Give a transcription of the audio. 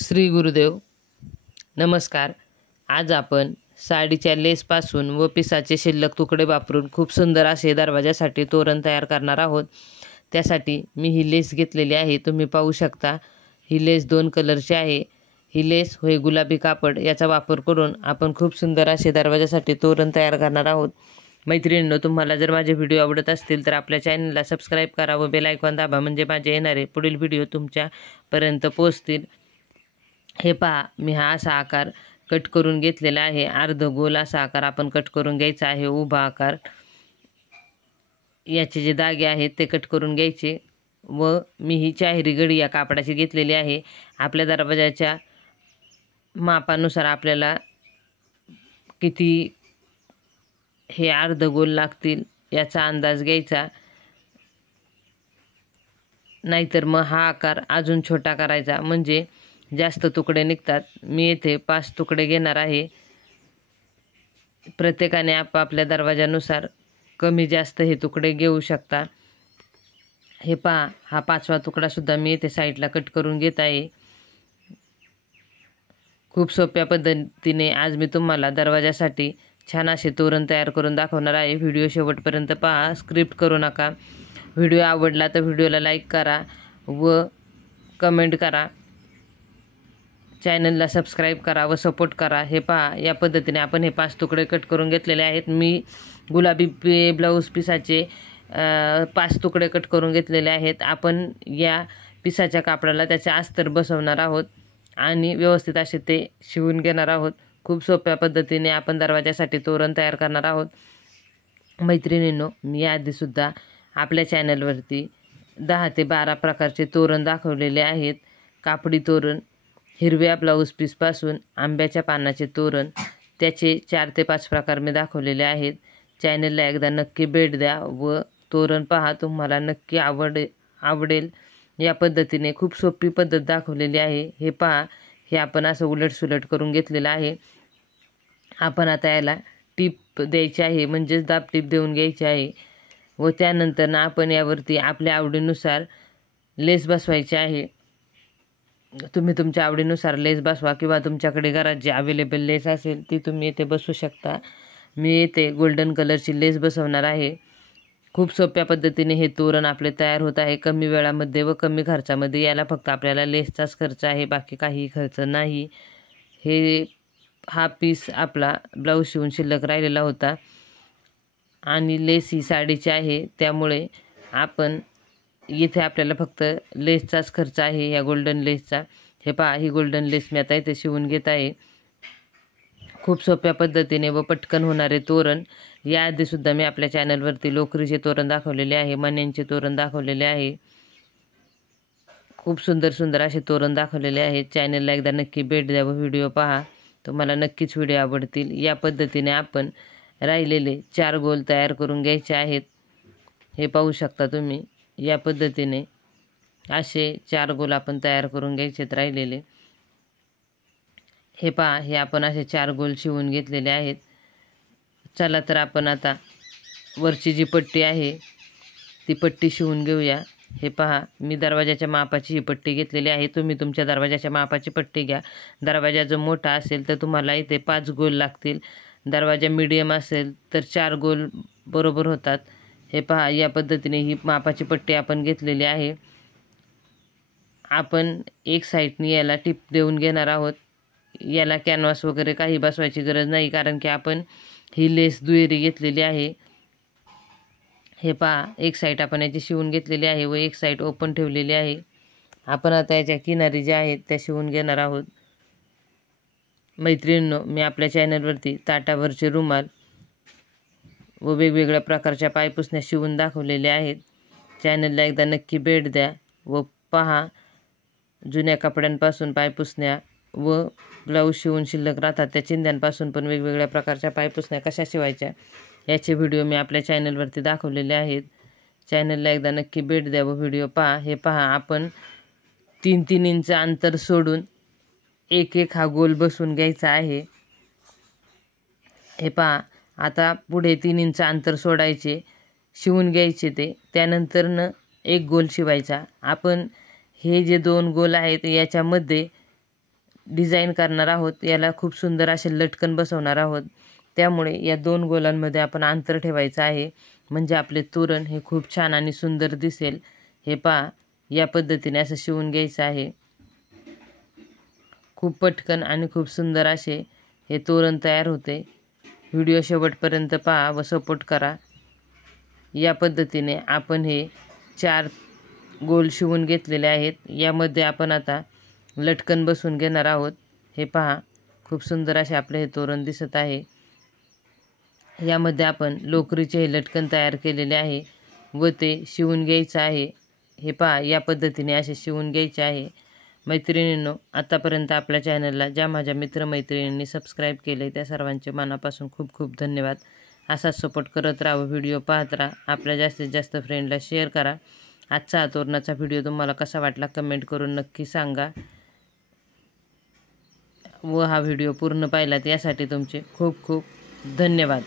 श्री गुरुदेव नमस्कार। आज आपण साडीच्या लेसपासून व पिसाचे शिल्लक तुकडे वापरून खूप सुंदर असे दरवाजासाठी तोरण तयार करणार आहोत। त्यासाठी मी ही लेस घेतलेली आहे। तुम्ही पाहू शकता ही लेस 2 कलरची आहे। ही लेस होय गुलाबी कापड याचा वापर करून आपण खूप सुंदर असे दरवाजासाठी तोरण तयार करणार आहोत। मैत्रिणींनो, तुम्हाला जर माझे व्हिडिओ आवडत असतील तर आपल्या चॅनलला सबस्क्राईब करा व बेल आयकॉन दाबा, म्हणजे माझे येणारे पुढील व्हिडिओ तुमच्यापर्यंत पोहोचतील। हे पहा, मी हा असा आकार कट करून घेतलेला आहे। अर्ध गोल असा आकार आपण कट करून घ्यायचा आहे। उभा आकार, याचे जे धागे आहेत ते कट करून घ्यायचे व मी ही चाहेरी गडी या कापडाची घेतलेली आहे। आपल्या दरवाजाच्या मापानुसार आपल्याला किती हे अर्ध गोल लागतील याचा अंदाज घ्यायचा, नाहीतर मग हा आकार अजून छोटा करायचा म्हणजे जास्त तुकडे निघतात। मी येथे 5 तुकडे घेणार आहे। प्रत्येकाने आपापल्या दरवाजानुसार कमी जास्त हे तुकडे घेऊ शकता। हे पहा, हा 5वा तुकडा सुद्धा मी येथे साईडला कट करून घेत आहे। खूप सोप्या पद्धतीने आज मी तुम्हाला दरवाजासाठी छान असे तोरण तयार करून दाखवणार आहे। व्हिडिओ शेवटपर्यंत पहा, स्क्रिप्ट करू नका। व्हिडिओ आवडला तर व्हिडिओला लाईक करा व कमेंट करा, चॅनलला सबस्क्राईब करा व सपोर्ट करा। हे पहा, या पद्धतीने आपण हे 5 तुकडे कट करून घेतलेले आहेत। मी गुलाबी ब्लाऊज पिसाचे 5 तुकडे कट करून घेतलेले आहेत। आपण या पिसाच्या कापडाला त्याचे अस्तर बसवणार आहोत आणि व्यवस्थित असे ते शिवून घेणार आहोत। खूप सोप्या पद्धतीने आपण दरवाजासाठी तोरण तयार करणार आहोत। मैत्रिणींनो, मी याआधीसुद्धा आपल्या चॅनलवरती 10 ते 12 प्रकारचे तोरण दाखवलेले आहेत। कापडी तोरण, हिरव्या ब्लाऊज पीसपासून आंब्याच्या पानाचे तोरण, त्याचे 4 ते 5 प्रकार मी दाखवलेले आहेत। चॅनलला एकदा नक्की भेट द्या व तोरण पहा, तुम्हाला नक्की आवडेल। या पद्धतीने खूप सोपी पद्धत दाखवलेली आहे। हे पहा, हे आपण असं उलटसुलट करून घेतलेलं आहे। आपण आता याला टीप द्यायची आहे, म्हणजेच दाब टीप देऊन घ्यायची आहे व त्यानंतर आपण यावरती आपल्या आवडीनुसार लेस बसवायची आहे। तुम्ही तुमच्या आवडीनुसार लेस बसवा किंवा तुमच्याकडे घरात जी अवेलेबल लेस असेल ती तुम्ही येथे बसवू शकता। मी येथे गोल्डन कलरची लेस बसवणार आहे। खूप सोप्या पद्धतीने हे तोरण आपले तयार होत आहे, कमी वेळामध्ये व कमी खर्चामध्ये। याला फक्त आपल्याला लेसचाच खर्च आहे, बाकी काही खर्च नाही। हा पीस आपला ब्लाऊज शिवून शिल्लक राहिलेला होता आणि लेस ही साडीची आहे, त्यामुळे आपण इथे आपल्याला फक्त लेसचाच खर्च आहे, या गोल्डन लेसचा। हे पहा, ही गोल्डन लेस मी आता इथे शिवून घेत आहे। खूप सोप्या पद्धतीने व पटकन होणारे तोरण। याआधीसुद्धा मी आपल्या चॅनलवरती लोकरीचे तोरण दाखवलेले आहे, मण्यांचे तोरण दाखवलेले आहे। खूप सुंदर सुंदर असे तोरण दाखवलेले आहेत। चॅनलला एकदा नक्की भेट द्या व व्हिडिओ पहा, तुम्हाला नक्कीच व्हिडिओ आवडतील। या पद्धतीने आपण राहिलेले 4 गोल तयार करून घ्यायचे आहेत। हे पाहू शकता तुम्ही, या पद्धतीने असे 4 गोल आपण तयार करून घ्यायचेत राहिलेले। हे पहा, हे आपण असे 4 गोल शिवून घेतलेले आहेत। चला तर आपण आता वरची जी पट्टी आहे ती पट्टी शिवून घेऊया। हे पहा, मी दरवाजाच्या मापाची ही पट्टी घेतलेली आहे। तुम्ही तुमच्या दरवाजाच्या मापाची पट्टी घ्या। दरवाजा जर मोठा असेल तर तुम्हाला इथे 5 गोल लागतील, दरवाजा मीडियम असेल तर 4 गोल बरोबर होतात। हे पहा, या पद्धतीने ही मापाची पट्टी आपण घेतलेली आहे। आपण एक साईडनी याला टिप देऊन घेणार आहोत। याला कॅनव्हास वगैरे काही बसवायची गरज नाही, कारण की आपण ही लेस दुहेरी घेतलेली आहे। हे पहा, एक साईड आपण याची शिवून घेतलेली आहे व एक साईड ओपन ठेवलेली आहे। आपण आता याच्या किनारी ज्या आहेत त्या शिवून घेणार आहोत। मैत्रिणींनो, मी आपल्या चॅनलवरती ताटावरचे रुमाल व वेगवेगळ्या प्रकारच्या पायपुसण्या शिवून दाखवलेल्या आहेत। चॅनलला एकदा नक्की भेट द्या व पहा, जुन्या कपड्यांपासून पायपुसण्या व ब्लाऊज शिवून शिल्लक राहतात त्या चिंध्यांपासून पण वेगवेगळ्या प्रकारच्या पायपुसण्या कशा शिवायच्या याचे व्हिडिओ मी आपल्या चॅनलवरती दाखवलेले आहेत। चॅनलला एकदा नक्की भेट द्या व व्हिडिओ पहा। हे पहा, आपण 3-3 इंच अंतर सोडून एक हा गोल बसवून घ्यायचा आहे। हे पहा, आता पुढे 3 इंच अंतर सोडायचे, शिवून घ्यायचे ते, त्यानंतर एक गोल शिवायचा। आपण हे जे 2 गोल आहेत याच्यामध्ये डिझाईन करणार आहोत, याला खूप सुंदर असे लटकन बसवणार आहोत. त्यामुळे या 2 गोलांमध्ये आपण अंतर ठेवायचं आहे, म्हणजे आपले तोरण हे खूप छान आणि सुंदर दिसेल. हे पहा, या पद्धतीने असं शिवून घ्यायचं आहे. खूप पटकन आणि खूप सुंदर असे हे तोरण तयार होते. व्हिडिओ शेवटपर्यंत पहा व सपोर्ट करा. या पद्धतीने आपण हे 4 गोल शिवून घेतलेले आहेत. यामध्ये आपण आता लटकन बसवून घेणार आहोत. हे पहा, खूप सुंदर असे आपले हे तोरण दिसत आहे. यामध्ये आपण लोकरीचे हे लटकन तयार केलेले आहे व ते शिवून घ्यायचं आहे. हे पहा, या पद्धतीने असे शिवून घ्यायचे आहे. मैत्रिणींनो, आतापर्यंत आपल्या चॅनलला ज्या माझ्या मित्रमैत्रिणींनी सबस्क्राईब केले त्या सर्वांचे मनापासून खूप खूप धन्यवाद. असाच सपोर्ट करत राहा, व्हिडिओ पाहत राहा. आपल्या जास्तीत जास्त फ्रेंडला शेअर करा. आजचा तोरणाचा व्हिडिओ तुम्हाला कसा वाटला कमेंट करून नक्की सांगा. व हा व्हिडिओ पूर्ण पाहिलात यासाठी तुमचे खूप खूप धन्यवाद.